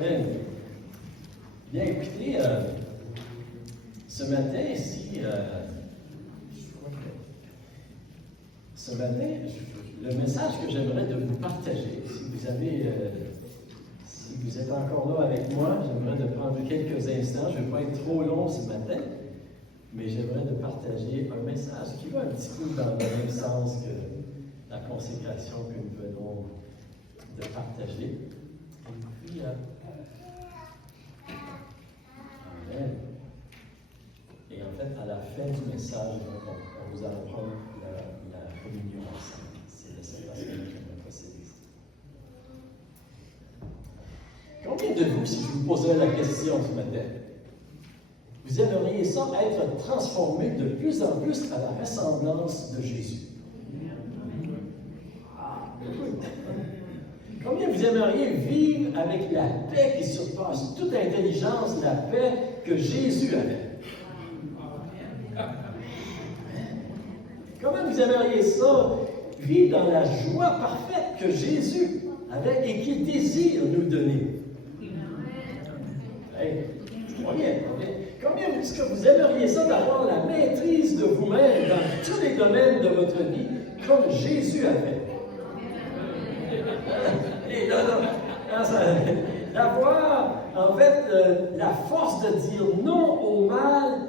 Amen. Bien, écoutez, ce matin, le message que j'aimerais de vous partager, si vous êtes encore là avec moi, j'aimerais de prendre quelques instants. Je ne vais pas être trop long ce matin, mais j'aimerais de partager un message qui va un petit peu dans le même sens que la consécration que nous venons de partager. Et puis, Amen. Et en fait, à la fin du message, on vous allons prendre la communion ensemble. C'est de cette façon que j'aimerais procéder. Combien de vous, si je vous posais la question ce matin, vous aimeriez ça être transformé de plus en plus à la ressemblance de Jésus? Combien vous aimeriez vivre avec la paix qui surpasse toute intelligence, la paix que Jésus avait? Comment vous aimeriez ça, vivre dans la joie parfaite que Jésus avait et qu'il désire nous donner? Combien est-ce que vous aimeriez ça d'avoir la maîtrise de vous-même dans tous les domaines de votre vie comme Jésus avait? D'avoir, en fait, la force de dire non au mal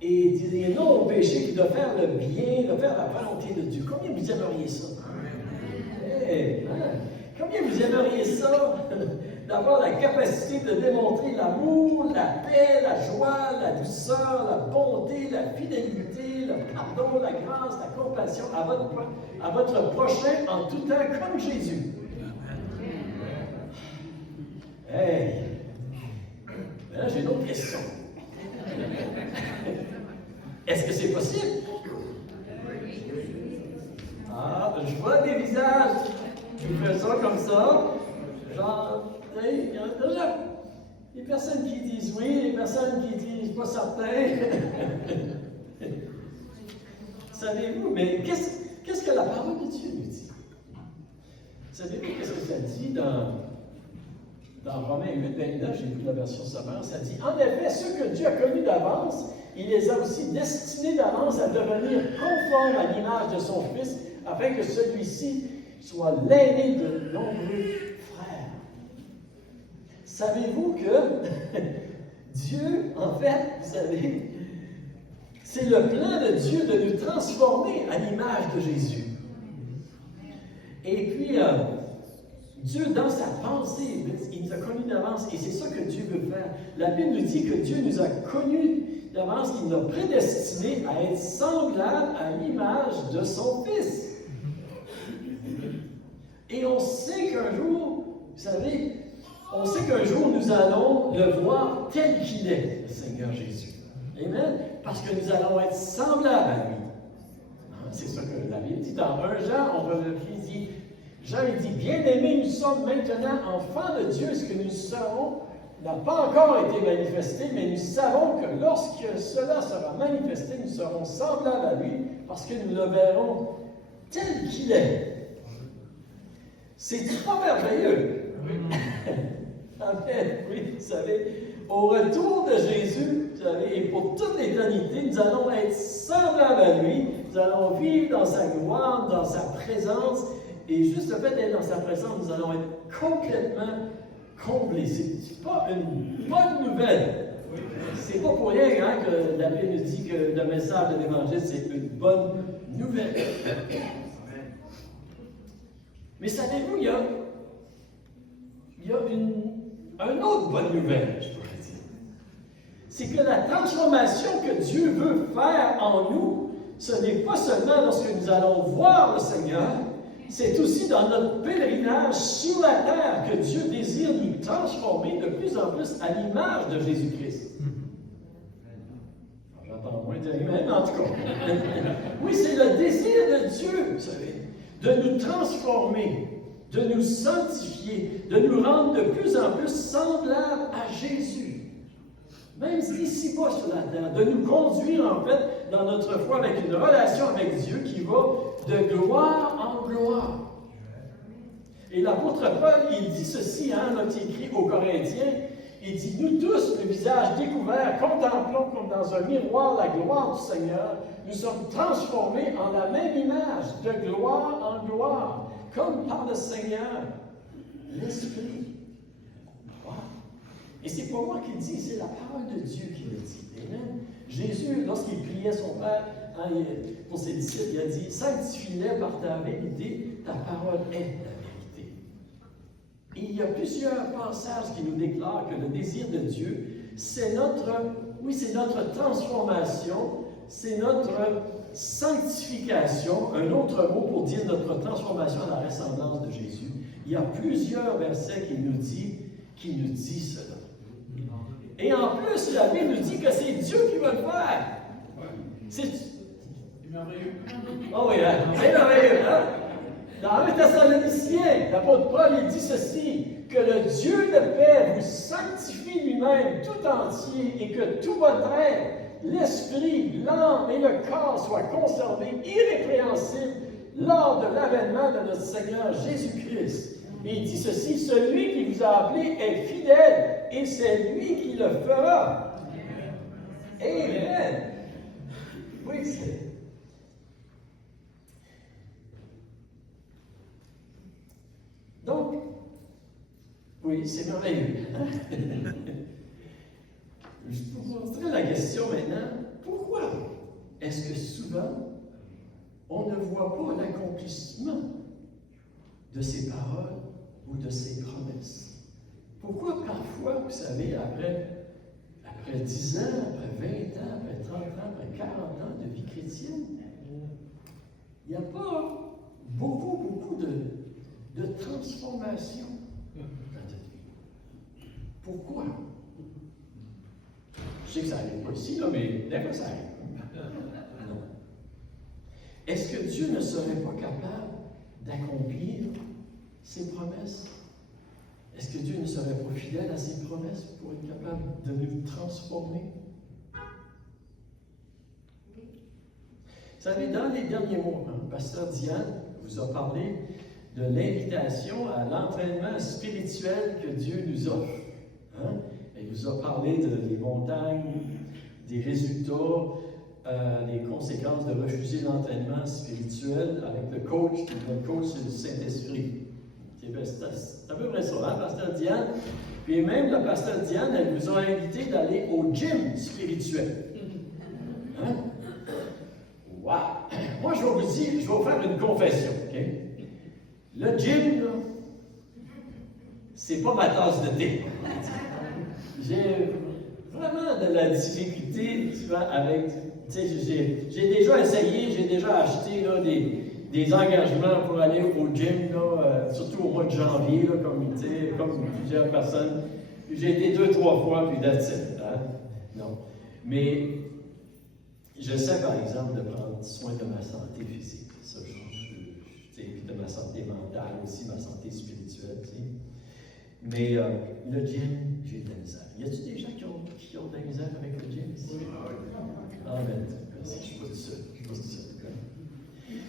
et dire non au péché, puis de faire le bien, de faire la volonté de Dieu. Combien vous aimeriez ça? Combien vous aimeriez ça? D'avoir la capacité de démontrer l'amour, la paix, la joie, la douceur, la bonté, la fidélité, le pardon, la grâce, la compassion à votre prochain en tout temps comme Jésus. Hey! Mais là, j'ai une autre question. Est-ce que c'est possible? Ah, je vois des visages qui font ça comme ça. Genre, il y a des personnes qui disent oui, des personnes qui disent pas certain. Savez-vous, mais qu'est-ce que la parole de Dieu nous dit? Savez-vous qu'est-ce que ça dit dans Romains 8, 29, j'ai lu la version sommaire, ça dit « En effet, ceux que Dieu a connus d'avance, il les a aussi destinés d'avance à devenir conformes à l'image de son Fils, afin que celui-ci soit l'aîné de nombreux frères. » Savez-vous que Dieu, en fait, vous savez, c'est le plan de Dieu de nous transformer à l'image de Jésus. Et puis, Dieu, dans sa pensée, il nous a connus d'avance, et c'est ça que Dieu veut faire. La Bible nous dit que Dieu nous a connus d'avance, qu'il nous a prédestinés à être semblables à l'image de son Fils. Et on sait qu'un jour, vous savez, nous allons le voir tel qu'il est, le Seigneur Jésus. Amen? Parce que nous allons être semblables à lui. C'est ça que la Bible dit. Dans 1 Jean, on va le dire. Jean, il dit, bien-aimés, nous sommes maintenant enfants de Dieu. Ce que nous serons n'a pas encore été manifesté, mais nous savons que lorsque cela sera manifesté, nous serons semblables à lui, parce que nous le verrons tel qu'il est. C'est pas merveilleux? Amen. Oui, vous savez, au retour de Jésus, vous savez, et pour toute l'éternité, nous allons être semblables à lui, nous allons vivre dans sa gloire, dans sa présence. Et juste le fait d'être dans sa présence, nous allons être complètement comblés. C'est pas une bonne nouvelle. C'est pas pour rien que la Bible nous dit que le message de l'Évangile, c'est une bonne nouvelle. Mais savez-vous, il y a une autre bonne nouvelle, je pourrais dire. C'est que la transformation que Dieu veut faire en nous, ce n'est pas seulement lorsque nous allons voir le Seigneur, c'est aussi dans notre pèlerinage sur la terre que Dieu désire nous transformer de plus en plus à l'image de Jésus-Christ. J'entends moins de même, en tout cas. Oui, c'est le désir de Dieu, vous savez, de nous transformer, de nous sanctifier, de nous rendre de plus en plus semblables à Jésus. Même ici-bas sur la terre, de nous conduire en fait dans notre foi avec une relation avec Dieu qui va de gloire en gloire. Et l'apôtre Paul, il dit ceci dit, c'est écrit aux Corinthiens, il dit, nous tous, le visage découvert, contemplons comme dans un miroir la gloire du Seigneur, nous sommes transformés en la même image, de gloire en gloire, comme par le Seigneur, l'Esprit. Wow. Et c'est pas moi qui le dis, c'est la parole de Dieu qui le dit. Amen. Jésus, lorsqu'il priait son Père pour ses disciples, il a dit, sanctifie-les par ta vérité, ta parole est la vérité. Et il y a plusieurs passages qui nous déclarent que le désir de Dieu, c'est notre transformation, c'est notre sanctification, un autre mot pour dire notre transformation à la ressemblance de Jésus. Il y a plusieurs versets qui nous dit cela. Et en plus, la Bible nous dit que c'est Dieu qui va le faire. C'est merveilleux. Oh oui, c'est merveilleux. Hein? Dans 1 Thessaloniciens, l'apôtre Paul il dit ceci, que le Dieu de paix vous sanctifie lui-même tout entier et que tout votre être, l'esprit, l'âme et le corps soient conservés irrépréhensibles lors de l'avènement de notre Seigneur Jésus-Christ. Et il dit ceci, celui qui vous a appelé est fidèle et c'est lui qui le fera. Amen. Oui, c'est... Donc, oui, c'est merveilleux. Je vous poserai la question maintenant, pourquoi est-ce que souvent on ne voit pas l'accomplissement de ces paroles ou de ces promesses? Pourquoi parfois, vous savez, après 10 ans, après 20 ans, après 30 ans, après 40 ans de vie chrétienne, il n'y a pas beaucoup de transformation dans notre vie. Pourquoi? Je sais que ça n'arrive pas ici, là, mais des fois ça arrive. Non. Est-ce que Dieu ne serait pas capable d'accomplir ses promesses? Est-ce que Dieu ne serait pas fidèle à ses promesses pour être capable de nous transformer? Vous savez, dans les derniers mois, Pasteur Diane vous a parlé de l'invitation à l'entraînement spirituel que Dieu nous offre. Elle vous a parlé des montagnes, des résultats, des conséquences de refuser l'entraînement spirituel avec le coach, notre coach, c'est le Saint-Esprit. C'est à peu près ça, Pasteur Diane? Puis même la Pasteur Diane, elle vous a invité d'aller au gym spirituel. Wow! Moi, je vais vous dire, je vais vous faire une confession, OK? Le gym, là, c'est pas ma tasse de thé. J'ai vraiment de la difficulté, tu vois, avec... Tu sais, j'ai déjà essayé, j'ai déjà acheté là, des engagements pour aller au gym, là, surtout au mois de janvier, là, comme plusieurs personnes. J'ai été 2-3 fois, puis that's it. Non. Mais je sais, par exemple, de prendre soin de ma santé physique. Ça, puis de ma santé mentale aussi, ma santé spirituelle. Tu sais. Mais le gym, j'ai de la misère. Y a-t-il des gens qui ont de la misère avec le gym ici? Amen. Merci, je ne suis pas tout seul.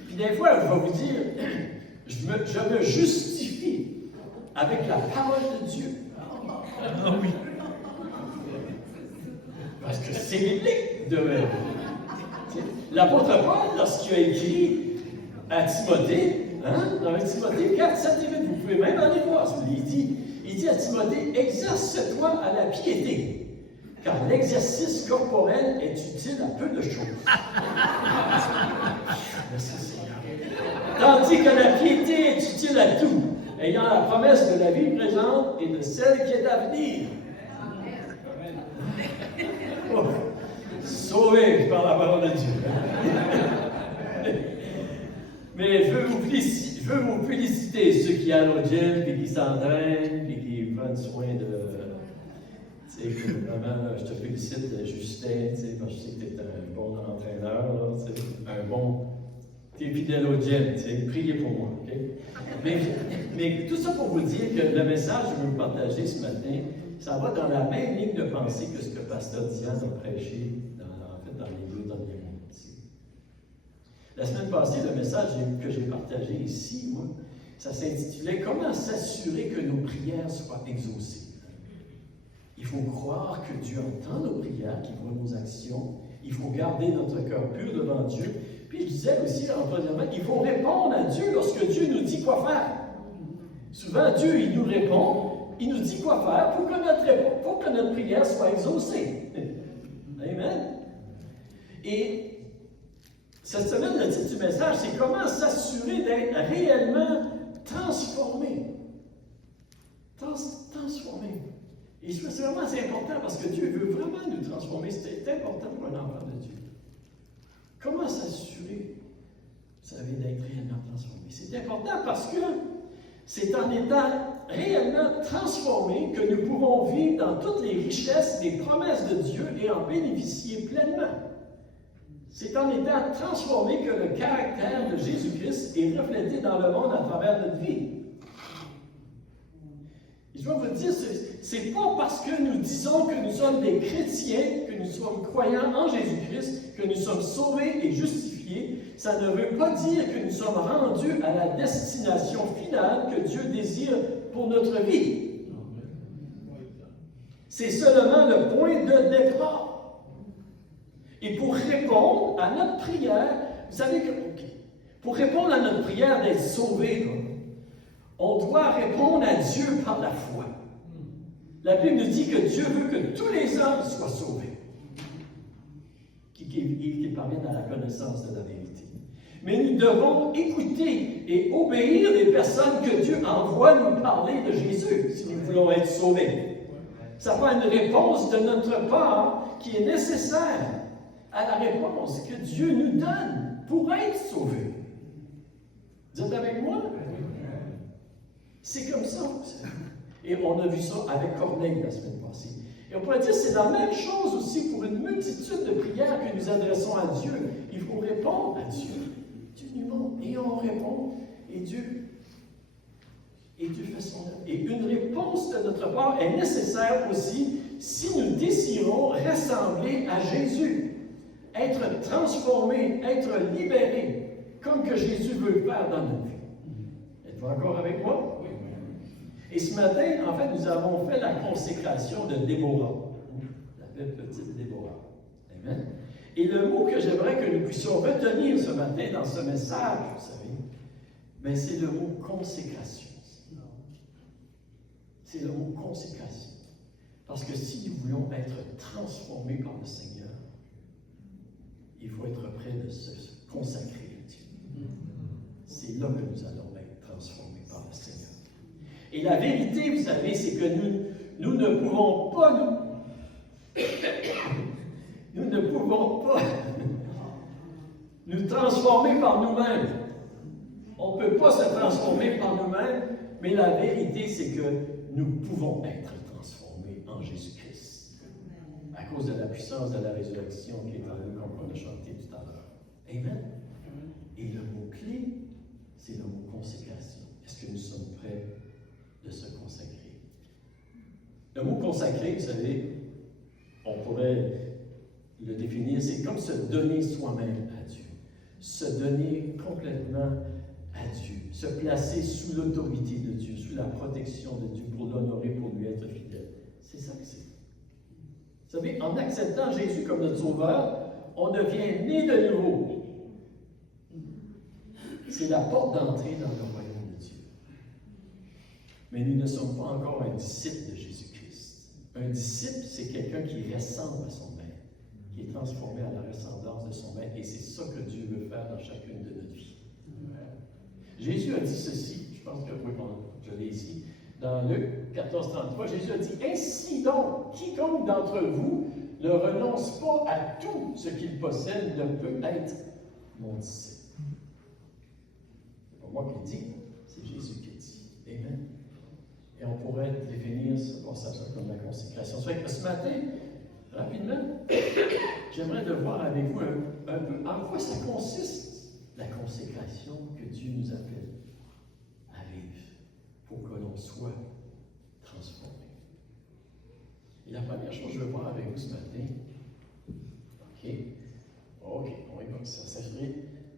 Puis des fois, je vais vous dire, je me justifie avec la parole de Dieu. Ah oui. Parce que c'est biblique de l'apôtre Paul, lorsqu'il a écrit à Timothée, dans 1 Timothée 4, 7 et 8, vous pouvez même aller voir, il dit à Timothée, exerce-toi à la piété, car l'exercice corporel est utile à peu de choses. Tandis que la piété est utile à tout, ayant la promesse de la vie présente et de celle qui est à venir. Oh, sauvé par la parole de Dieu. Mais je veux vous féliciter, ceux qui allent au gym, puis qui s'entraînent, puis qui prennent soin de... Tu sais, vraiment, je te félicite, Justin, parce que je sais que tu es un bon entraîneur, là, un bon... Tu es fidèle au gym, priez pour moi, OK? Mais tout ça pour vous dire que le message que je veux vous partager ce matin, ça va dans la même ligne de pensée que ce que Pasteur Diane a prêché dans les 2 derniers mois. La semaine passée, le message que j'ai partagé ici, moi, Ça s'intitulait « Comment s'assurer que nos prières soient exaucées ». Il faut croire que Dieu entend nos prières, qu'il voit nos actions. Il faut garder notre cœur pur devant Dieu. Puis je disais aussi, en premièrement, il faut répondre à Dieu lorsque Dieu nous dit quoi faire. Souvent, Dieu, il nous répond, il nous dit quoi faire pour que notre prière soit exaucée. Amen. Et cette semaine, le titre du message, c'est « Comment s'assurer d'être réellement transformé. » Transformé. Et c'est vraiment important parce que Dieu veut vraiment nous transformer. C'est important pour un enfant de Dieu. Comment s'assurer, vous savez, d'être réellement transformé? C'est important parce que c'est en étant réellement transformé que nous pouvons vivre dans toutes les richesses des promesses de Dieu et en bénéficier pleinement. C'est en étant transformé que le caractère de Jésus-Christ est reflété dans le monde à travers notre vie. Et je dois vous dire, c'est pas parce que nous disons que nous sommes des chrétiens, que nous sommes croyants en Jésus-Christ, que nous sommes sauvés et justifiés. Ça ne veut pas dire que nous sommes rendus à la destination finale que Dieu désire pour notre vie. C'est seulement le point de départ. Et pour répondre à notre prière, vous savez que, pour répondre à notre prière d'être sauvé, on doit répondre à Dieu par la foi. La Bible nous dit que Dieu veut que tous les hommes soient sauvés, qui parviennent à la connaissance de la vérité. Mais nous devons écouter et obéir les personnes que Dieu envoie nous parler de Jésus, si nous voulons être sauvés. Ça prend une réponse de notre part qui est nécessaire à la réponse que Dieu nous donne pour être sauvés. Vous êtes avec moi? C'est comme ça. Et on a vu ça avec Corneille la semaine passée. Et on pourrait dire que c'est la même chose aussi pour une multitude de prières que nous adressons à Dieu. Il faut répondre à Dieu. Dieu nous montre et on répond. Et Dieu fait son œuvre. Et une réponse de notre part est nécessaire aussi si nous désirons ressembler à Jésus. Être transformé, être libéré, comme que Jésus veut le faire dans nos vies. Êtes-vous encore avec moi? Oui. Et ce matin, en fait, nous avons fait la consécration de Déborah. La petite Déborah. Amen. Et le mot que j'aimerais que nous puissions retenir ce matin dans ce message, vous savez, ben c'est le mot consécration. C'est le mot consécration. Parce que si nous voulons être transformés par le Seigneur, il faut être prêt de se consacrer à Dieu. C'est là que nous allons être transformés par le Seigneur. Et la vérité, vous savez, c'est que nous ne pouvons pas nous transformer par nous-mêmes. On ne peut pas se transformer par nous-mêmes, mais la vérité, c'est que nous pouvons être transformés en Jésus-Christ. À cause de la puissance de la résurrection qui est en nous, comme on a chanté tout à l'heure. Amen. Et le mot-clé, c'est le mot consécration. Est-ce que nous sommes prêts de se consacrer? Le mot consacré, vous savez, on pourrait le définir, c'est comme se donner soi-même à Dieu. Se donner complètement à Dieu. Se placer sous l'autorité de Dieu, sous la protection de Dieu, pour l'honorer, pour lui être fidèle. C'est ça que c'est. Vous savez, en acceptant Jésus comme notre Sauveur, on devient né de nouveau. C'est la porte d'entrée dans le royaume de Dieu. Mais nous ne sommes pas encore un disciple de Jésus-Christ. Un disciple, c'est quelqu'un qui ressemble à son maître, qui est transformé à la ressemblance de son maître, et c'est ça que Dieu veut faire dans chacune de nos vies. Jésus a dit ceci, je pense que oui, je l'ai ici, dans Luc 14, 33, Jésus a dit « Ainsi donc, quiconque d'entre vous ne renonce pas à tout ce qu'il possède ne peut être mon disciple. » C'est pas moi qui le dis, c'est Jésus qui le dit. Amen. Et on pourrait définir ce passage comme la consécration. C'est vrai que ce matin, rapidement, j'aimerais de voir avec vous un peu en quoi ça consiste, la consécration que Dieu nous appelle à vivre pour que l'on soit transformé. Et la première chose que je veux voir avec vous ce matin, OK, on va ça s'appelle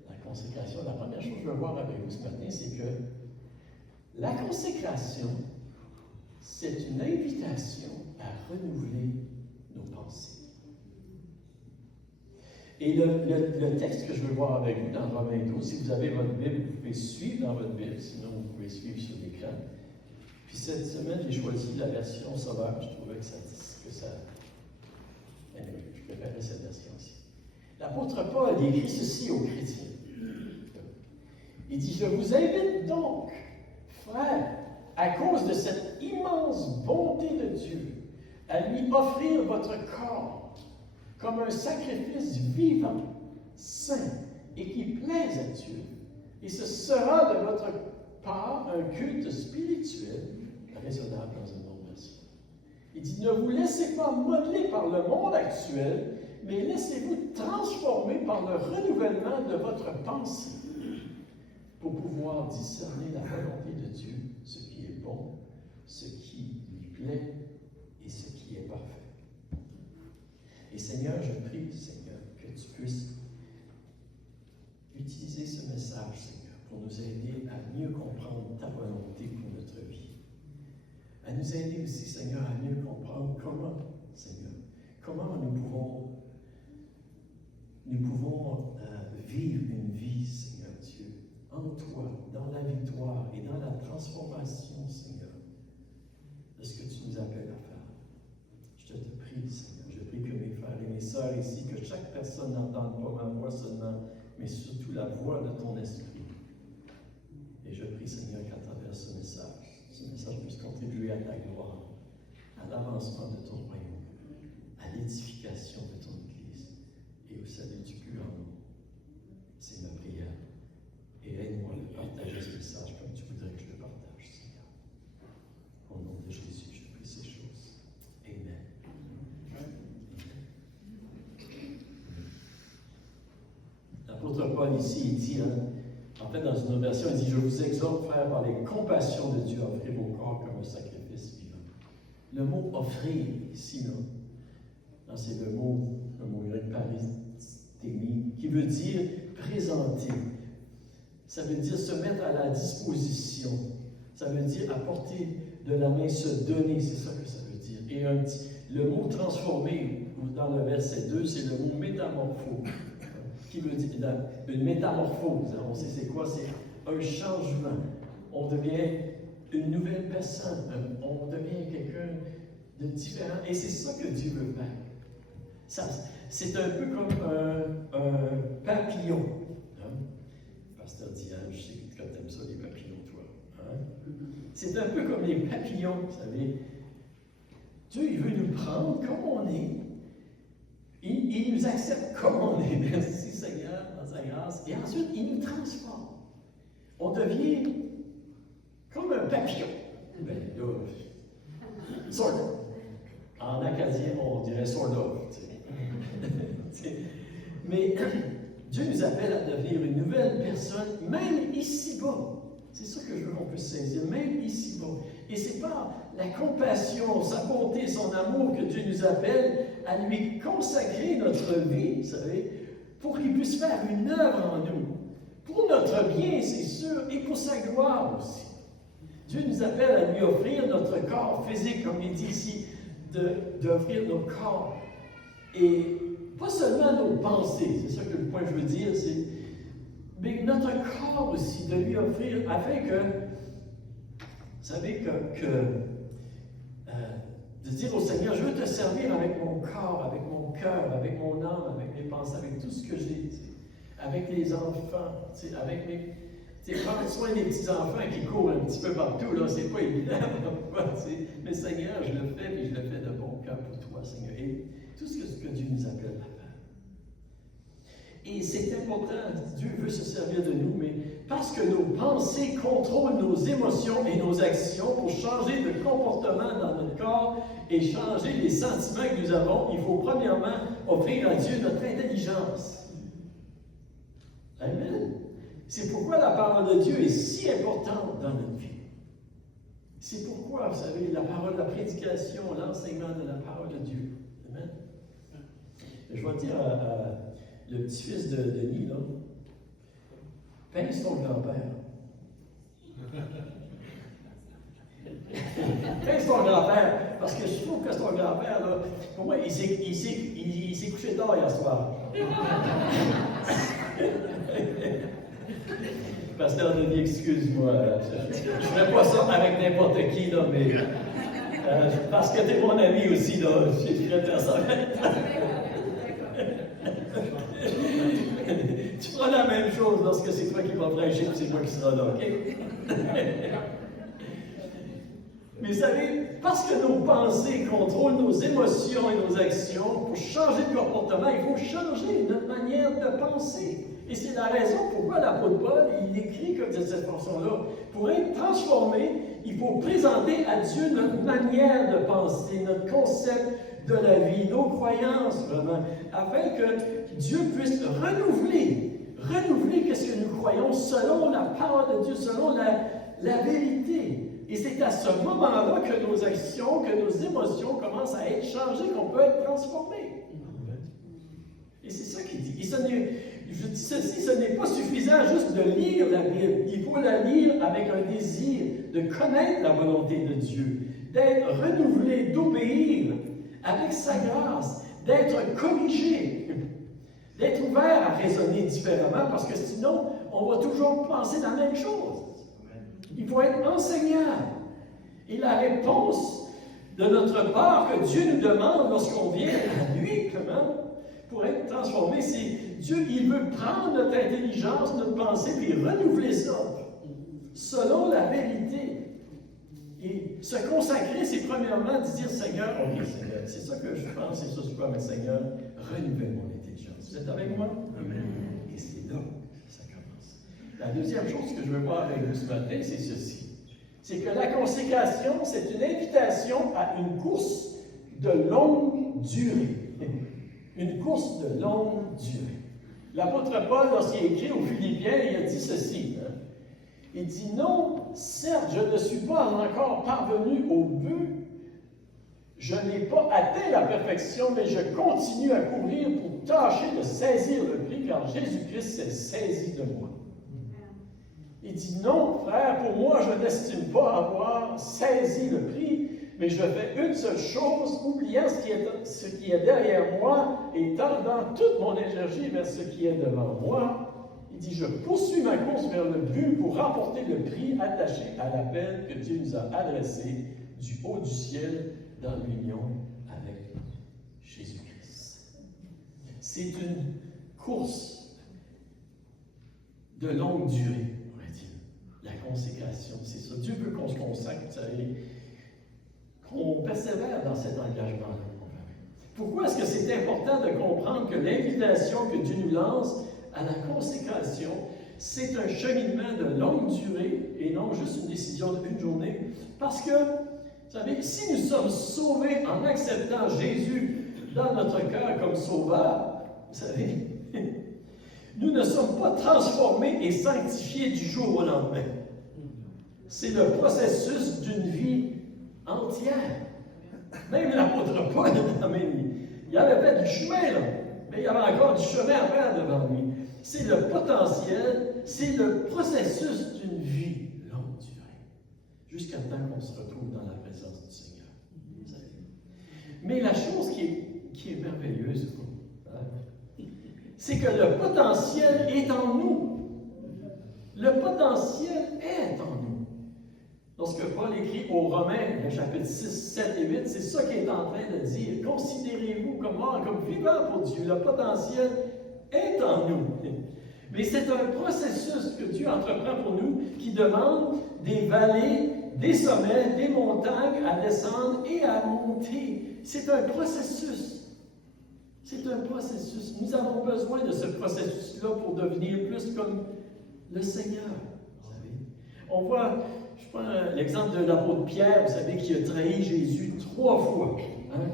la consécration. La première chose que je veux voir avec vous ce matin, c'est que La consécration, c'est une invitation à renouveler nos pensées. Et le texte que je veux voir avec vous dans Romains 12, si vous avez votre Bible, vous pouvez suivre dans votre Bible, sinon vous pouvez suivre sur l'écran. Puis cette semaine, j'ai choisi la version Sauveur. Je trouvais que ça je préférais cette version-ci. L'apôtre Paul écrit ceci aux chrétiens. Il dit, « Je vous invite donc, frères, à cause de cette immense bonté de Dieu, à lui offrir votre corps comme un sacrifice vivant, saint et qui plaise à Dieu. Et ce sera de votre part un culte spirituel raisonnable dans une autre version. » Il dit, ne vous laissez pas modeler par le monde actuel, mais laissez-vous transformer par le renouvellement de votre pensée pour pouvoir discerner la volonté de Dieu, ce qui est bon, ce qui lui plaît et ce qui est parfait. Et Seigneur, je prie, Seigneur, que tu puisses utiliser ce message, Seigneur, pour nous aider à mieux comprendre ta volonté pour notre vie. À nous aider aussi, Seigneur, à mieux comprendre comment, Seigneur, comment nous pouvons vivre une vie, Seigneur Dieu, en toi, dans la victoire et dans la transformation, Seigneur, de ce que tu nous appelles à faire. Je te prie, Seigneur, je prie que mes frères et mes sœurs ici, que chaque personne n'entende pas ma voix seulement, mais surtout la voix de ton esprit. Et je prie, Seigneur, qu'à travers ce message puisse contribuer à ta gloire, à l'avancement de ton royaume, à l'édification de ton Église et au salut du plus grand nom. C'est ma prière. Et aide-moi à partager ce message comme tu voudrais que je le partage, Seigneur. Au nom de Jésus, je prie ces choses. Amen. L'apôtre Paul ici, il dit, en fait, dans une autre version, il dit, je vous exhorte, frères, par les compassions de Dieu, à offrir vos corps comme un sacrifice vivant. Le mot offrir ici, là, c'est le mot grec paristémie, qui veut dire présenter. Ça veut dire se mettre à la disposition. Ça veut dire apporter de la main, se donner, c'est ça que ça veut dire. Et le mot transformer, dans le verset 2, c'est le mot métamorphose, qui veut dire une métamorphose. On sait c'est quoi? C'est un changement. On devient une nouvelle personne. On devient quelqu'un de différent. Et c'est ça que Dieu veut faire. C'est un peu comme un papillon. Pasteur Diane, je sais que tu aimes ça, les papillons, toi. Hein? C'est un peu comme les papillons, vous savez. Dieu, il veut nous prendre comme on est. Il nous accepte comme on est. Merci Seigneur, dans sa grâce. Et ensuite, il nous transforme. On devient comme un papillon. Ben là, sort of. En acadien, on dirait sort of. Mais Dieu nous appelle à devenir une nouvelle personne, même ici-bas. C'est ça que je veux qu'on puisse saisir, même ici-bas. Et ce n'est pas la compassion, sa bonté, son amour que Dieu nous appelle à lui consacrer notre vie, vous savez, pour qu'il puisse faire une œuvre en nous. Pour notre bien, c'est sûr, et pour sa gloire aussi. Dieu nous appelle à lui offrir notre corps physique, comme il dit ici, d'offrir nos corps. Et pas seulement nos pensées, c'est ça que le point que je veux dire, c'est mais notre corps aussi, de lui offrir, afin que, vous savez, de dire au Seigneur, je veux te servir avec mon corps, avec mon cœur, avec mon âme, avec mes pensées, avec tout ce que j'ai, avec les enfants, avec mes... Prendre soin des petits-enfants qui courent un petit peu partout, là, c'est pas évident. Mais Seigneur, je le fais, et je le fais de bon cœur pour toi, Seigneur. Et tout ce que Dieu nous appelle à faire. Et c'est important, Dieu veut se servir de nous, mais parce que nos pensées contrôlent nos émotions et nos actions pour changer de comportement dans notre corps et changer les sentiments que nous avons, il faut premièrement offrir à Dieu notre intelligence. Amen. C'est pourquoi la parole de Dieu est si importante dans notre vie. C'est pourquoi, vous savez, la parole, la prédication, l'enseignement de la parole de Dieu. Amen. Je vais dire le petit-fils de Denis, là, pince ton grand-père. Quand son grand-père, parce que je trouve que son grand-père, là, pour moi, il s'est couché tard hier soir. Pasteur Denis, excuse-moi. Je ne ferais pas ça avec n'importe qui, là, mais parce que tu es mon ami aussi, là, je ferais faire ça avec toi. Tu feras la même chose lorsque c'est toi qui vas prêcher et c'est moi qui sera là, OK? Mais vous savez, parce que nos pensées contrôlent nos émotions et nos actions, pour changer de comportement, il faut changer notre manière de penser. Et c'est la raison pourquoi l'apôtre Paul, il écrit comme de cette façon-là. Pour être transformé, il faut présenter à Dieu notre manière de penser, notre concept de la vie, nos croyances, vraiment, afin que Dieu puisse renouveler qu'est-ce que nous croyons selon la parole de Dieu, selon la vérité. Et c'est à ce moment-là que nos actions, que nos émotions commencent à être changées, qu'on peut être transformés. Et c'est ça qu'il dit. Et je dis ceci, ce n'est pas suffisant juste de lire la Bible. Il faut la lire avec un désir de connaître la volonté de Dieu, d'être renouvelé, d'obéir avec sa grâce, d'être corrigé, d'être ouvert à raisonner différemment, parce que sinon, on va toujours penser la même chose. Il faut être enseignant. Et la réponse de notre part que Dieu nous demande lorsqu'on vient à lui, comment, pour être transformé, c'est Dieu, il veut prendre notre intelligence, notre pensée, puis renouveler ça selon la vérité. Et se consacrer, c'est premièrement de dire, Seigneur, OK, Seigneur, c'est ça que je pense, c'est ça que je crois, mais Seigneur, renouvelle mon intelligence. Vous êtes avec moi? Amen. Et c'est là que ça commence. La deuxième chose que je veux voir avec vous ce matin, c'est ceci. C'est que la consécration, c'est une invitation à une course de longue durée. Une course de longue durée. L'apôtre Paul, lorsqu'il écrit aux Philippiens, il a dit ceci. Il dit, non, certes, je ne suis pas encore parvenu au but, je n'ai pas atteint la perfection, mais je continue à courir pour tâcher de saisir le prix, car Jésus-Christ s'est saisi de moi. Il dit, non, frère, pour moi, je n'estime pas avoir saisi le prix, mais je fais une seule chose, oubliant ce qui est derrière moi et tendant toute mon énergie vers ce qui est devant moi. Il dit, je poursuis ma course vers le but pour remporter le prix attaché à l'appel que Dieu nous a adressé du haut du ciel dans l'union avec Jésus-Christ. C'est une course de longue durée, on va dire. La consécration, c'est ça. Dieu veut qu'on se consacre, vous savez, qu'on persévère dans cet engagement-là. Pourquoi est-ce que c'est important de comprendre que l'invitation que Dieu nous lance à la consécration, c'est un cheminement de longue durée et non juste une décision d'une journée? Parce que, vous savez, si nous sommes sauvés en acceptant Jésus dans notre cœur comme sauveur, vous savez, nous ne sommes pas transformés et sanctifiés du jour au lendemain. C'est le processus d'une vie entière. Même l'apôtre Paul, il avait fait du chemin, là, mais il y avait encore du chemin à faire devant lui. C'est le potentiel, c'est le processus d'une vie longue durée, jusqu'à temps qu'on se retrouve dans la présence du Seigneur. Mais la chose qui est merveilleuse, c'est que le potentiel est en nous. Le potentiel est en nous. Lorsque Paul écrit aux Romains, le chapitre 6, 7 et 8, c'est ça qu'il est en train de dire. Considérez-vous comme mort, comme vivant pour Dieu. Le potentiel est en nous. Mais c'est un processus que Dieu entreprend pour nous qui demande des vallées, des sommets, des montagnes à descendre et à monter. C'est un processus. C'est un processus. Nous avons besoin de ce processus-là pour devenir plus comme le Seigneur. Vous savez. On voit, je prends l'exemple de l'apôtre Pierre, vous savez, qui a trahi Jésus 3 fois. Hein?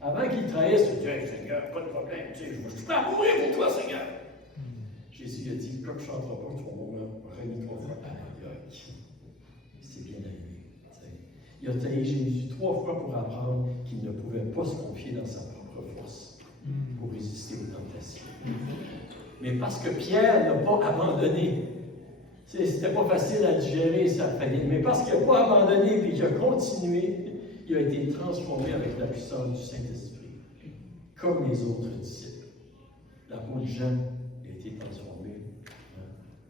Avant qu'il trahisse, il dit, hey, Seigneur, pas de problème, tu sais, je suis prêt à mourir pour toi, Seigneur. Jésus a dit, comme je chantera pas, tu vas mourir, remis 3 fois. C'est bien arrivé. Il a trahi Jésus 3 fois pour apprendre qu'il ne pouvait pas se confier dans sa propre force pour résister aux tentations. Mais parce que Pierre n'a pas abandonné, C'était pas facile à digérer sa faillite, mais parce qu'il n'a pas abandonné et qu'il a continué, il a été transformé avec la puissance du Saint-Esprit, comme les autres disciples. L'apôtre Jean a été transformé,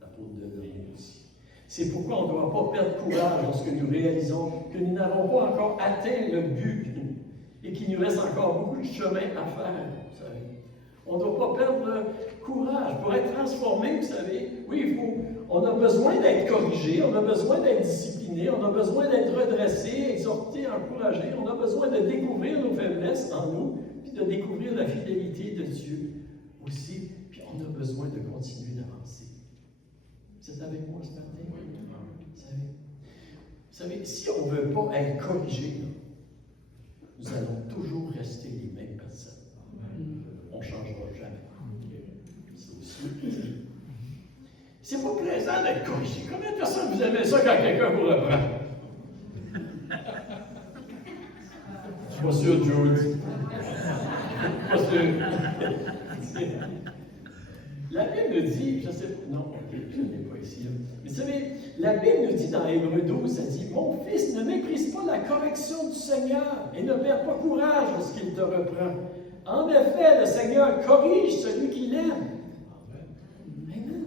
l'apôtre de l'homme aussi. C'est pourquoi on ne doit pas perdre courage lorsque nous réalisons que nous n'avons pas encore atteint le but et qu'il nous reste encore beaucoup de chemin à faire, vous savez. On ne doit pas perdre le courage. Pour être transformé, vous savez, oui, on a besoin d'être corrigé, on a besoin d'être discipliné, on a besoin d'être redressé, exhorté, encouragé, on a besoin de découvrir nos faiblesses en nous, puis de découvrir la fidélité de Dieu aussi, puis on a besoin de continuer d'avancer. Vous êtes avec moi ce matin? Oui. Vous savez, si on ne veut pas être corrigé, nous allons toujours rester les mêmes personnes. On ne changera jamais. C'est aussi. C'est pas plaisant d'être corrigé. Combien de personnes vous aimez ça quand quelqu'un vous reprend? Je suis pas sûr, Jude. Pas sûr. La Bible nous dit, je sais pas, non, ok, je ne l'ai pas ici. Mais vous savez, la Bible nous dit dans Hébreux 12, ça dit, mon fils, ne méprise pas la correction du Seigneur et ne perds pas courage lorsqu'il te reprend. En effet, le Seigneur corrige celui qu'il aime. Amen.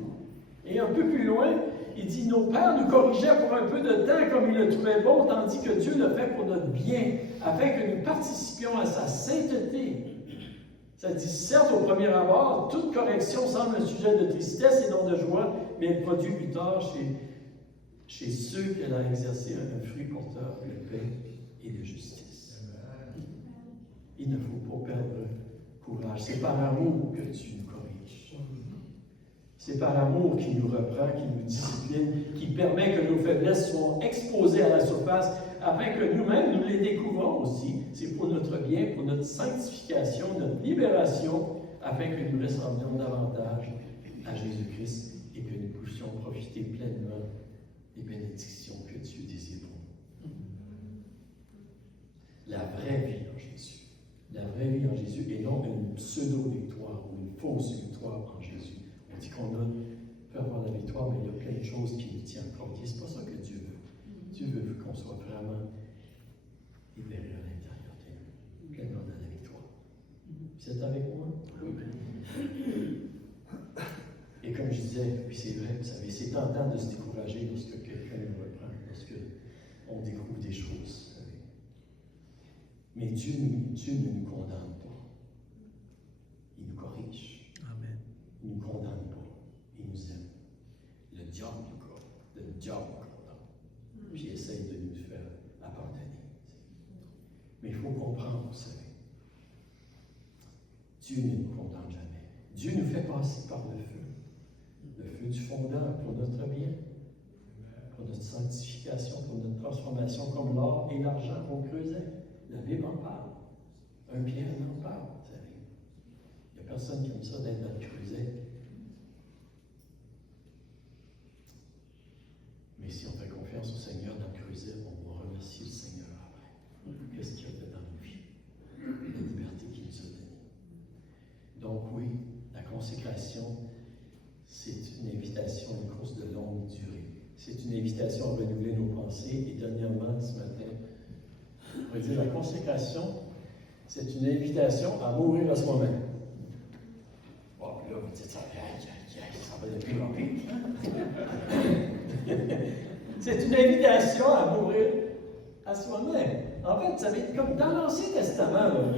Et un peu plus loin, il dit, nos pères nous corrigeaient pour un peu de temps comme ils le trouvaient bon, tandis que Dieu le fait pour notre bien, afin que nous participions à sa sainteté. Ça dit, certes, au premier abord, toute correction semble un sujet de tristesse et non de joie, mais elle produit plus tard chez ceux qu'elle a exercé un fruit porteur de paix et de justice. Il ne faut pas perdre courage. C'est par amour que tu nous corriges. C'est par amour qu'il nous reprend, qu'il nous discipline, qui permet que nos faiblesses soient exposées à la surface, afin que nous-mêmes, nous les découvrons aussi. C'est pour notre bien, pour notre sanctification, notre libération, afin que nous ressemblions davantage à Jésus-Christ et que nous puissions profiter pleinement des bénédictions que Dieu désire pour nous. La vraie vie en Jésus. La vraie vie en Jésus et non une pseudo-victoire ou une fausse victoire en Jésus. On dit qu'on peut avoir la victoire, mais il y a plein de choses qui nous tiennent compte. Ce n'est pas ça que Dieu veut. Dieu veut qu'on soit vraiment libéré à l'intérieur de nous, pleinement dans la victoire. Vous êtes avec moi? Oui. Et comme je disais, puis c'est vrai, vous savez, c'est tentant de se décourager lorsque quelqu'un nous reprend, lorsque on découvre des choses. Vous savez. Mais Dieu ne nous condamne pas. Il nous corrige. Amen. Il ne nous condamne pas. Il nous aime. Le diable nous condamne. Puis il essaye de nous faire abandonner. Mais il faut comprendre, vous savez. Dieu ne nous condamne jamais. Dieu nous fait passer par le feu. Le feu du fondant pour notre bien, pour notre sanctification, pour notre transformation, comme l'or et l'argent qu'on creusait. La Bible en parle. Un Pierre en parle, vous savez. Il n'y a personne qui aime ça d'être dans le creuset. Mais si on fait confiance au Seigneur dans le creuset, on va remercier le Seigneur après. Qu'est-ce qu'il a fait dans nos vies? La liberté qu'il nous a donnée. Donc oui, la consécration, c'est une invitation à une course de longue durée. C'est une invitation à renouveler nos pensées. Et dernièrement, ce matin, on va dire la consécration, c'est une invitation à mourir à soi-même. Bon, puis là, vous dites ça, ça va de pire en pire. C'est une invitation à mourir à soi-même. En fait, ça va être comme dans l'Ancien Testament, là,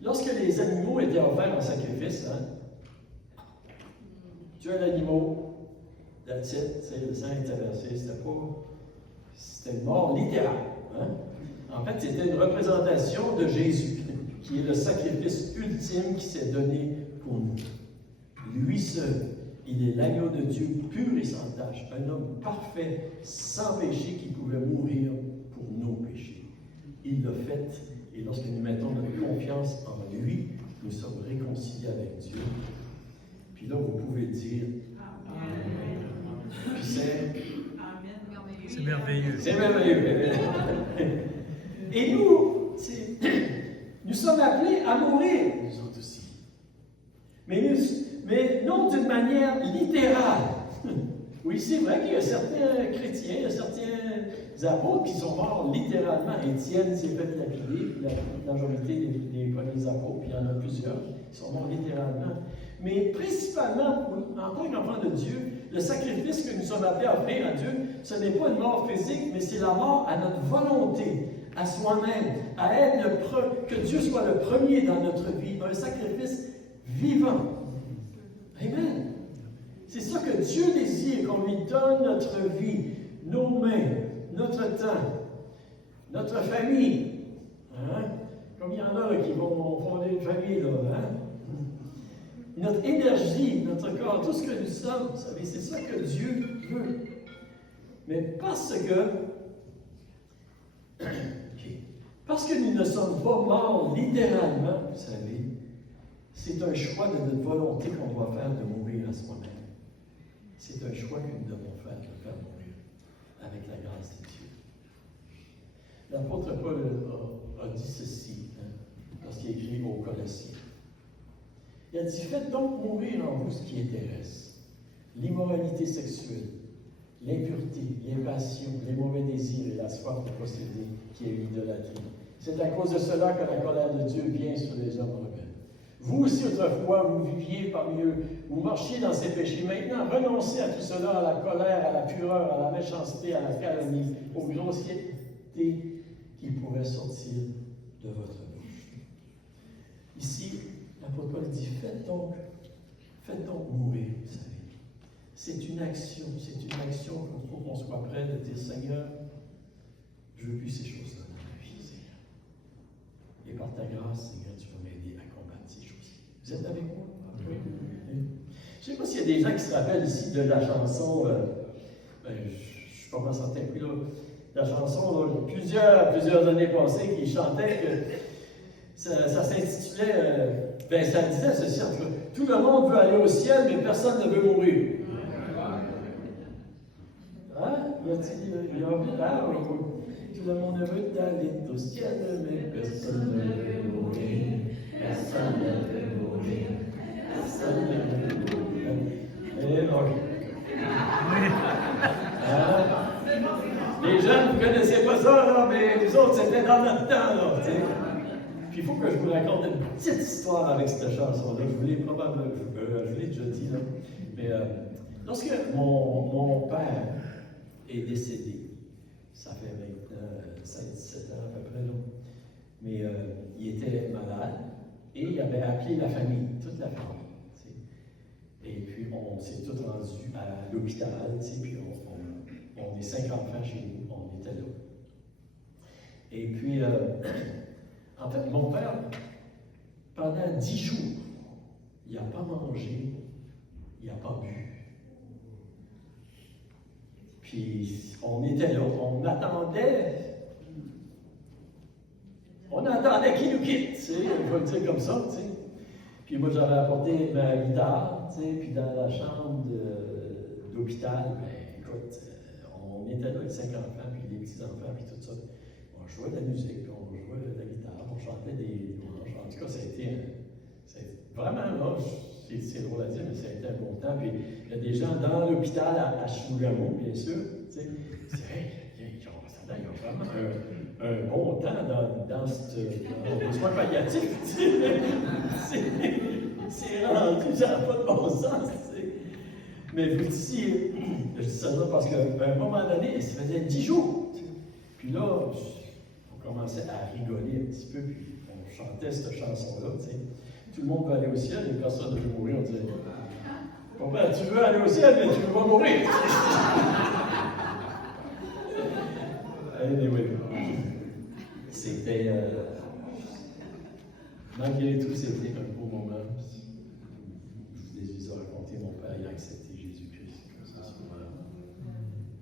lorsque les animaux étaient offerts en sacrifice, tuer l'animal, that's it, le sang était versé, c'était une mort littérale. En fait, c'était une représentation de Jésus, qui est le sacrifice ultime qui s'est donné pour nous. Lui seul, il est l'agneau de Dieu pur et sans tache, un homme parfait, sans péché, qui pouvait mourir pour nos péchés. Il l'a fait, et lorsque nous mettons notre confiance en lui, nous sommes réconciliés avec Dieu. Puis là, vous pouvez dire Amen. Puis c'est merveilleux. C'est merveilleux. Et nous sommes appelés à mourir, nous autres aussi. Mais non d'une manière littérale. Oui, c'est vrai qu'il y a certains chrétiens, il y a certains apôtres qui sont morts littéralement. Étienne s'est fait lapider, puis la majorité des premiers apôtres, puis il y en a plusieurs qui sont morts littéralement. Mais principalement, en tant qu'enfant de Dieu, le sacrifice que nous sommes appelés à offrir à Dieu, ce n'est pas une mort physique, mais c'est la mort à notre volonté, à soi-même, à être que Dieu soit le premier dans notre vie, un sacrifice vivant. Amen. C'est ça que Dieu désire, qu'on lui donne notre vie, nos mains, notre temps, notre famille. Hein? Comme il y en a qui vont fonder une famille, là. Hein? Notre énergie, notre corps, tout ce que nous sommes, vous savez, c'est ça que Dieu veut. Mais parce que nous ne sommes pas morts littéralement, vous savez, c'est un choix de notre volonté qu'on doit faire de mourir à soi-même. C'est un choix que nous devons faire de faire mourir avec la grâce de Dieu. L'apôtre Paul a dit ceci lorsqu'il écrit aux Colossiens. Il a dit, faites donc mourir en vous ce qui est terrestre, l'immoralité sexuelle, l'impureté, les passions, les mauvais désirs et la soif de posséder, qui est l'idolâtrie. C'est à cause de cela que la colère de Dieu vient sur les hommes rebelles. Vous aussi, autrefois, vous viviez parmi eux, vous marchiez dans ces péchés. Maintenant, renoncez à tout cela, à la colère, à la fureur, à la méchanceté, à la calomnie, aux grossièretés qui pourraient sortir de votre bouche. Ici, l'apôtre Paul dit, faites donc mourir, vous savez. C'est une action qu'il faut qu'on soit prêt de dire, Seigneur, je veux plus ces choses-là dans ma vie, Seigneur. Et par ta grâce, Seigneur, tu vas m'aider à combattre ces choses. Vous êtes avec moi? Oui. Je ne sais pas s'il y a des gens qui se rappellent ici de la chanson, je ne suis pas mal certain, puis là, la chanson, là, plusieurs années passées, qui chantait que ça s'intitulait, ça disait ceci, en tout cas, tout le monde veut aller au ciel, mais personne ne veut mourir. Hein? Il y a envie, tout le monde veut aller au ciel, mais personne ne veut mourir. Personne ne veut mourir. Personne ne veut mourir. Et donc, les jeunes, vous ne connaissez pas ça, là, mais nous autres, c'était dans notre temps, là, tu sais. Puis il faut que je vous raconte une petite histoire avec cette chanson-là. Je vous l'ai probablement, je l'ai déjà dit, là. Mais lorsque mon père est décédé, ça fait maintenant 5-17 ans à peu près, là. Mais il était malade et il avait appelé la famille, toute la famille. T'sais. Et puis on s'est tous rendus à l'hôpital, puis on est 5 enfants chez nous, on était là. Et puis, en fait, mon père, pendant 10 jours, il n'a pas mangé, il n'a pas bu. Puis on était là, on attendait qu'il nous quitte, on va le dire comme ça, t'sais. Puis moi j'avais apporté ma guitare, puis dans la chambre d'hôpital, écoute, on était là, les 5 enfants, puis les petits-enfants, puis tout ça. On jouait de la musique, on jouait de la guitare, on chantait des louanges. En tout cas, ça a été vraiment là, c'est drôle à dire, mais ça a été un bon temps. Puis il y a des gens dans l'hôpital à Chibougamau, bien sûr. Tu sais, ils ont vraiment un bon temps dans ce soin palliatif. C'est rendu, ça n'a pas de bon sens. Mais vous disiez, je dis ça là parce qu'à un moment donné, ça faisait 10 jours. Puis là, on commençait à rigoler un petit peu, puis on chantait cette chanson-là. Tout le monde veut aller au ciel, et personne ne veut mourir. On disait, papa, tu veux aller au ciel, mais tu ne veux pas mourir. Anyway, c'était. Malgré tout, c'était un beau moment. Je vous ai raconté, mon père il a accepté Jésus-Christ. C'est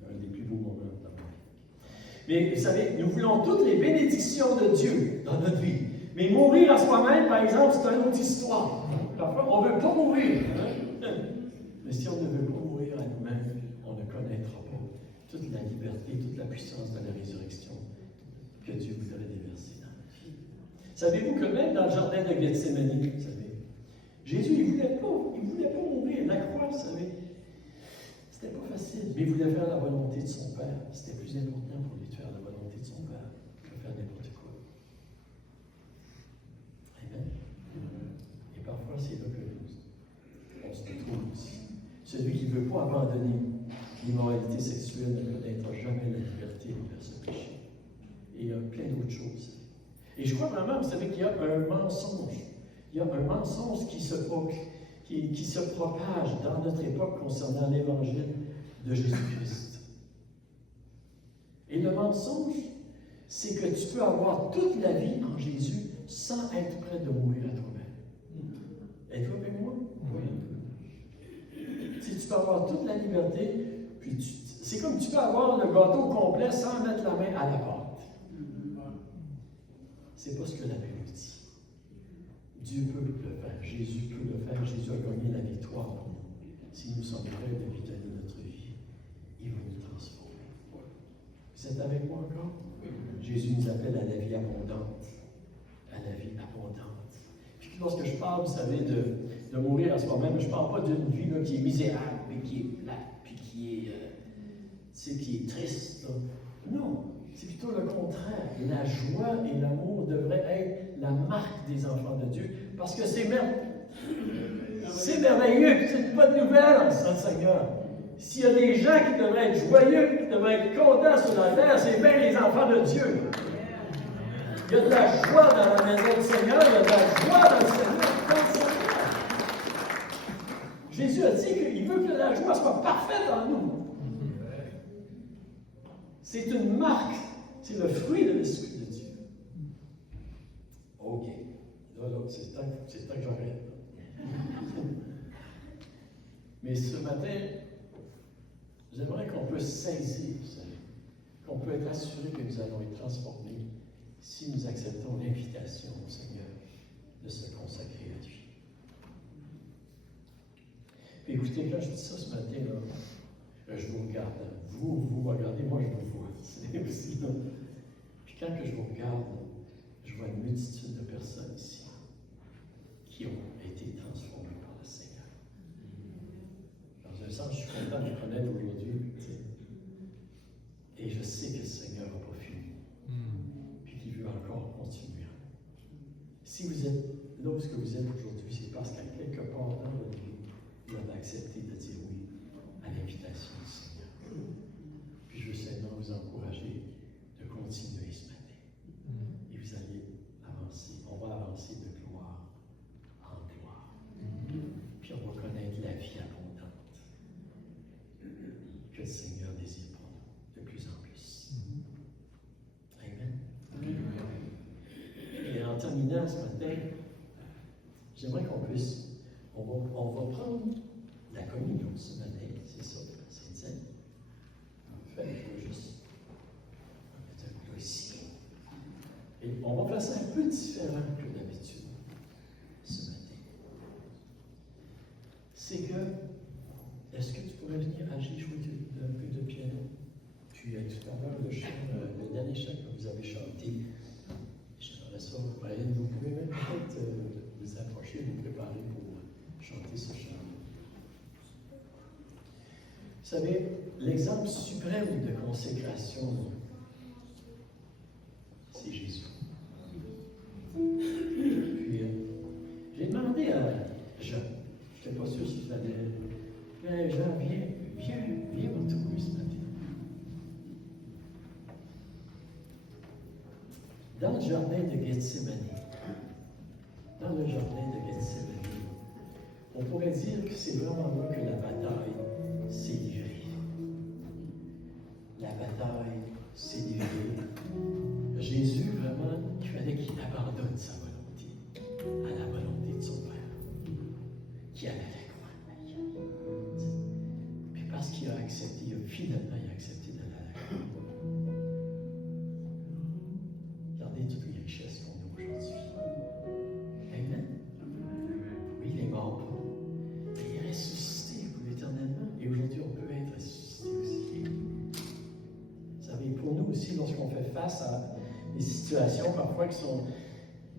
un des plus beaux moments de ma vie. Mais vous savez, nous voulons toutes les bénédictions de Dieu dans notre vie. Mais mourir à soi-même, par exemple, c'est une autre histoire. Parfois, on ne veut pas mourir. Mais si on ne veut pas mourir à nous-mêmes, on ne connaîtra pas toute la liberté, toute la puissance de la résurrection que Dieu voudrait déverser dans notre vie. Savez-vous que même dans le jardin de Gethsémani, vous savez, Jésus, il ne voulait pas mourir. La croix, vous savez, C'était pas facile, mais il voulait faire la volonté de son Père. C'était plus important pour lui de faire la volonté de son Père que de faire n'importe quoi. Amen. Et parfois, c'est là que on se retrouve aussi. Celui qui ne veut pas abandonner l'immoralité sexuelle ne connaîtra jamais la liberté vers ce péché. Et il y a plein d'autres choses. Et je crois vraiment, vous savez, qu'il y a un mensonge. Il y a un mensonge qui se propage dans notre époque concernant l'évangile de Jésus-Christ. Et le mensonge, c'est que tu peux avoir toute la vie en Jésus sans être prêt de mourir à toi-même. Êtes-vous avec moi? Oui. Si tu peux avoir toute la liberté, puis c'est comme tu peux avoir le gâteau complet sans mettre la main à la pâte. C'est pas ce que la Bible dit. Dieu peut le faire, Jésus peut le faire, Jésus a gagné la victoire pour nous. Si nous sommes prêts de lui donner notre vie, il va nous transformer. Vous êtes avec moi encore? Jésus nous appelle à la vie abondante. À la vie abondante. Puis lorsque je parle, vous savez, de mourir à soi-même, je ne parle pas d'une vie là, qui est misérable, mais qui est plate, puis qui est triste. Là. Non, c'est plutôt le contraire. La joie et l'amour devraient être la marque des enfants de Dieu, parce que c'est merveilleux, c'est une bonne nouvelle en ce Seigneur. S'il y a des gens qui devraient être joyeux, qui devraient être contents sur la terre, c'est bien les enfants de Dieu. Il y a de la joie dans la maison du Seigneur, il y a de la joie dans le Seigneur. Jésus a dit qu'il veut que la joie soit parfaite en nous. C'est une marque, c'est le fruit de l'Esprit de Dieu. OK. Là, c'est temps que j'arrête. Mais ce matin, j'aimerais qu'on puisse saisir, vous savez, qu'on peut être assuré que nous allons être transformés si nous acceptons l'invitation au Seigneur de se consacrer à lui. Puis écoutez, quand je dis ça ce matin, là, je vous regarde. Vous me regardez, moi je vous vois. C'est aussi là. Puis quand que je vous regarde, je vois une multitude de personnes ici qui ont été transformées par le Seigneur. Dans un sens, je suis content de vous connaître aujourd'hui. Et je sais que le Seigneur n'a pas fini. Puis qu'il veut encore continuer. Si vous êtes là où vous êtes aujourd'hui, c'est parce qu'à quelque part dans votre vie, vous avez accepté de dire oui à l'invitation du Seigneur. Puis je veux seulement vous encourager de continuer ce matin. Et vous allez avancer. On va avancer de gloire en gloire. Puis on va connaître la vie abondante que le Seigneur désire pour nous de plus en plus. Amen. Et en terminant ce matin, j'aimerais qu'on puisse, on va prendre la communion ce matin, c'est ça, Sainte-Seine. En fait, je vais juste mettre un coup ici. Et on va faire ça un peu différent que d'habitude ce matin. C'est que, est-ce que tu pourrais venir agir, jouer un peu de piano? Puis tout à l'heure, le dernier chant que vous avez chanté, j'aimerais ça, Brian, vous pouvez même peut-être vous approcher, vous préparer pour chanter ce chant. Vous savez, l'exemple suprême de consécration, c'est Jésus. Puis, j'ai demandé à Jean, je n'étais pas sûr si je l'avais, mais Jean, viens me trouver ce matin. Dans le jardin de Gethsémani, on pourrait dire que c'est vraiment là que la bataille s'est livrée. La bataille s'est livrée. Jésus, vraiment, il fallait qu'il abandonne sa volonté à la volonté de son Père, qui allait à la croix. Puis parce qu'il a accepté, finalement, il a accepté d'aller à la croix. Regardez toutes les richesses qu'on a aujourd'hui. Amen. Oui, il est mort pour nous. Mais il est ressuscité pour l'éternellement. Et aujourd'hui, on peut être ressuscité aussi. Vous savez, pour nous aussi, lorsqu'on fait face à des situations parfois qui sont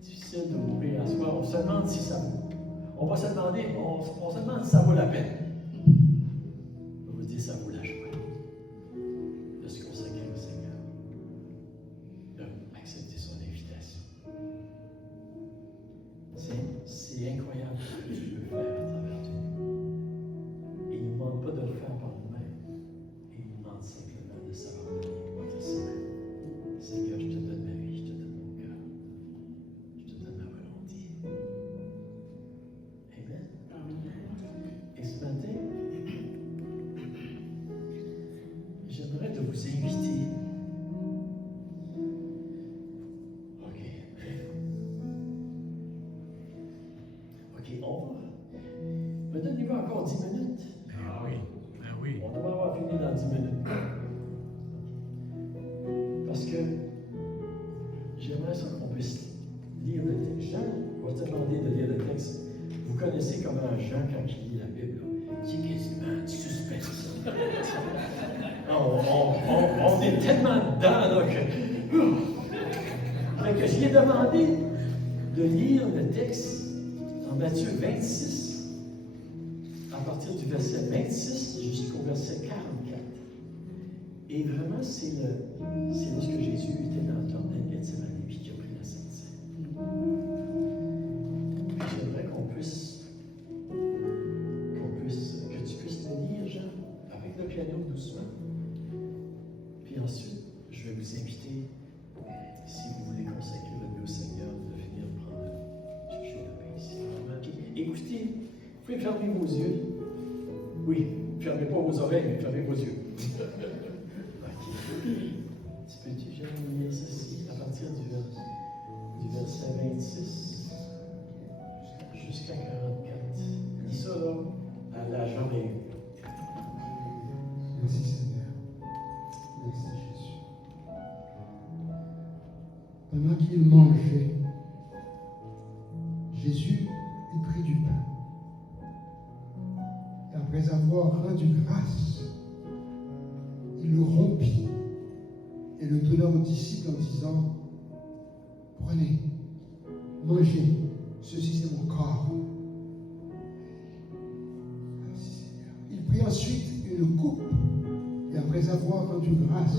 difficiles de mourir à soi, on se demande si ça vaut. On va se demander, on se demande si ça vaut la peine. Je vais vous dire, ça OK, on va donner encore 10 minutes. Ah oui, ah oui. On devrait avoir fini dans 10 minutes. Parce que j'aimerais ça qu'on puisse lire le texte. Jean, on va te demander de lire le texte. Vous connaissez comment Jean, quand il lit la Bible, c'est quasiment du suspense. On est tellement dedans là, que je lui ai demandé de lire le texte en Matthieu 26, à partir du verset 26 jusqu'au verset 44. Et vraiment, c'est lorsque Jésus était dans le jardin de Gethsémani et qu'il a pris la Sainte Seine. J'aimerais que tu puisses le lire, Jean, avec le piano doucement. Puis ensuite, je vais vous inviter, si vous voulez consacrer votre vie au Seigneur, de venir chercher le pain ici. Okay. Écoutez, vous pouvez fermer vos yeux. Oui, fermez pas vos oreilles, mais fermez vos yeux. Tu peux-tu jamais lire ceci à partir du verset 26 jusqu'à 44? Dis ça là, à la journée. Merci Seigneur. Merci Jésus. Pendant qu'il mangeait, Jésus prit du pain. Et après avoir rendu grâce, il le rompit et le donna aux disciples en disant: Prenez, mangez, ceci c'est mon corps. Merci Seigneur. Il prit ensuite une coupe et après avoir rendu grâce,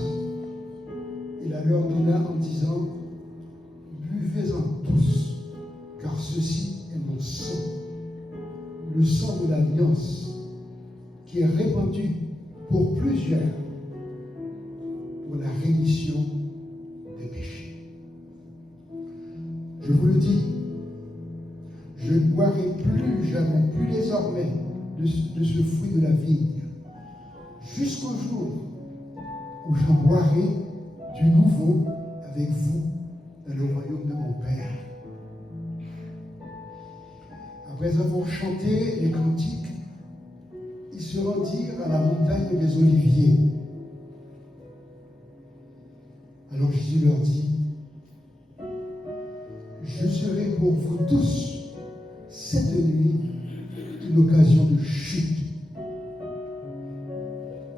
il la leur donna en disant: Buvez-en tous, car ceci est mon sang, le sang de l'alliance, qui est répandu pour plusieurs pour la rémission des péchés. Je vous le dis, je ne boirai plus jamais, plus désormais, de ce fruit de la vigne, jusqu'au jour où j'en boirai du nouveau avec vous dans le royaume de mon Père. Après avoir chanté les cantiques, ils se rendirent à la montagne des Oliviers. Alors Jésus leur dit: Je serai pour vous tous cette nuit une occasion de chute.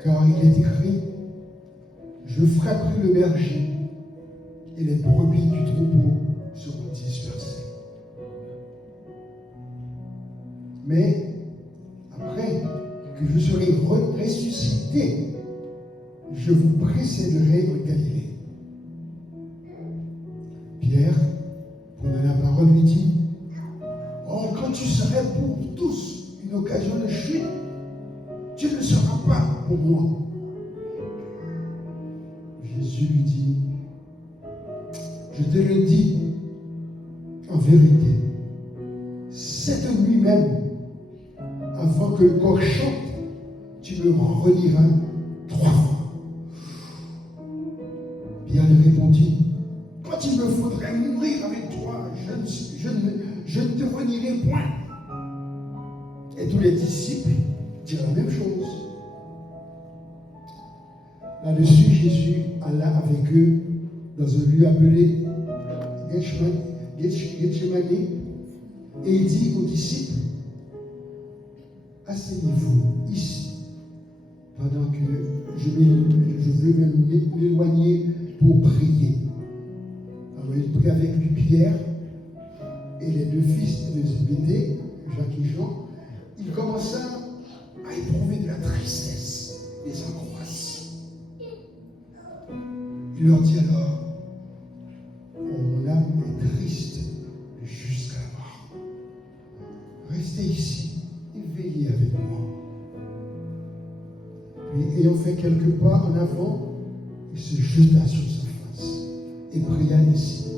Car il est écrit: Je frapperai le berger et les brebis du troupeau seront dispersées. Mais après que je serai ressuscité, je vous précéderai en Galilée. Pierre, prenant la parole, lui dit: Oh, quand tu serais pour tous une occasion de chute, tu ne seras pas pour moi. Jésus lui dit: Je te le dis en vérité, cette nuit même, avant que le coq chante, tu me renieras 3 fois. Pierre lui répondit: Quand il me faudrait mourir avec toi, je ne te renierai point. Et tous les disciples dirent la même chose. Là-dessus, Jésus alla avec eux dans un lieu appelé Gethsémani, et il dit aux disciples: Asseyez-vous ici, pendant que je vais m'éloigner pour prier. Alors il prit avec lui Pierre et les 2 fils de Zébédée, Jacques et Jean. Il commença à éprouver de la tristesse, des angoisses. Il leur dit alors: Mon âme est triste jusqu'à la mort. Restez ici et veillez avec moi. Puis, ayant fait quelques pas en avant, il se jeta sur sa face et pria ainsi: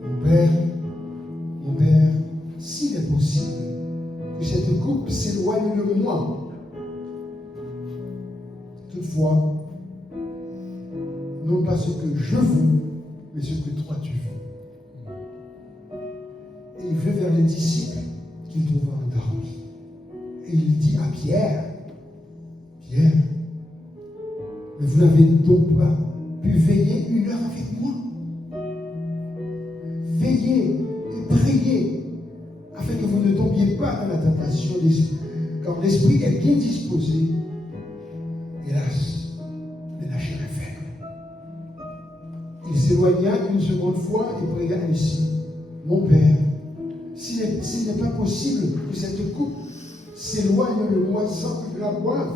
Mon Père, s'il est possible, que cette coupe s'éloigne de moi. Toutefois, non pas ce que je veux, mais ce que toi tu veux. Et il veut vers les disciples qu'il trouva endormis. Et il dit à Pierre, Pierre, mais vous n'avez donc pas pu veiller 1 heure avec moi? Veillez et priez afin que vous ne tombiez pas dans la tentation d'esprit, car l'esprit est bien disposé. Hélas, mais la chair est faible. Il s'éloigna une seconde fois et pria ainsi, mon Père, s'il n'est pas possible que cette coupe s'éloigne de moi sans que je la boive,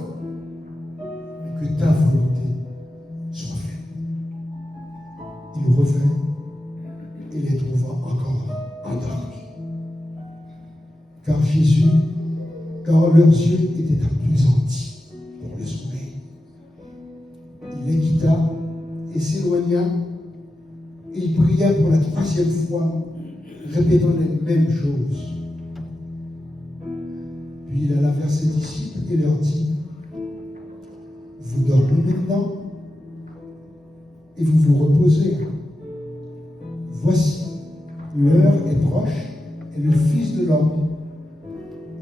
mais que ta volonté soit faite. Il revint et les trouva encore endormis. Car leurs yeux étaient appesantis pour le sommeil. Il les quitta et s'éloigna, et il pria pour la 3e fois, répétant les mêmes choses. Puis il alla vers ses disciples et leur dit, vous dormez maintenant et vous vous reposez. Voici, l'heure est proche et le Fils de l'homme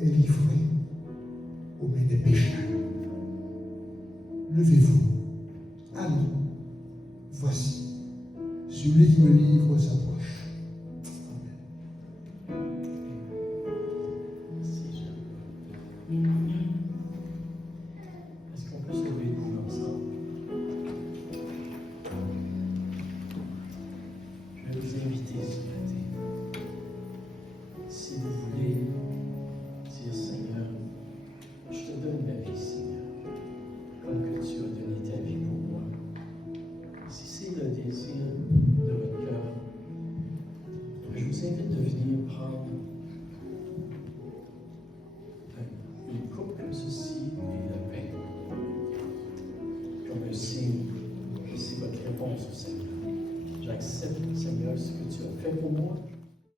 est livré aux mains des pécheurs. Levez-vous, allons, voici, celui qui me livre s'approche. Est-ce qu'on peut se lever debout ensemble? Je vais vous inviter ce matin. Si vous voulez dire, Seigneur, je te donne ma vie, Seigneur, comme que tu as donné ta vie pour moi. Si c'est le désir de votre cœur, je vous invite de venir prendre une coupe comme ceci et le pain, comme un signe que c'est votre réponse au Seigneur. J'accepte, Seigneur, ce que tu as fait pour moi.